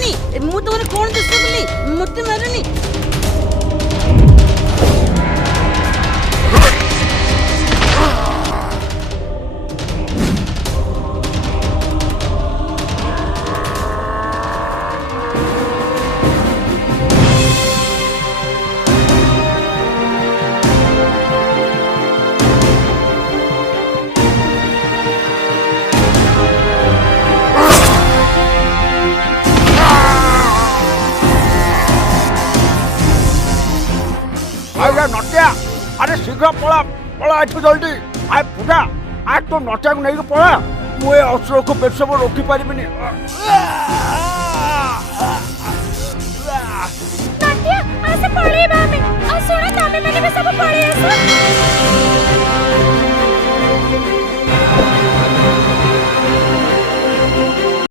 मारुनी मु तोरे कोन दिसुली मुते मारुनी अरे नटिया अरे शीघ्र पड़ा पड़ा एठू जल्दी आए पूजा आज तो नटिया को नहीं पड़ा मुझे असुर को पेशब रोकी पारिबिनी नाट्या ऐसे पड़े बा में और सुनो तमे मैंने भी सब पड़े ऐसे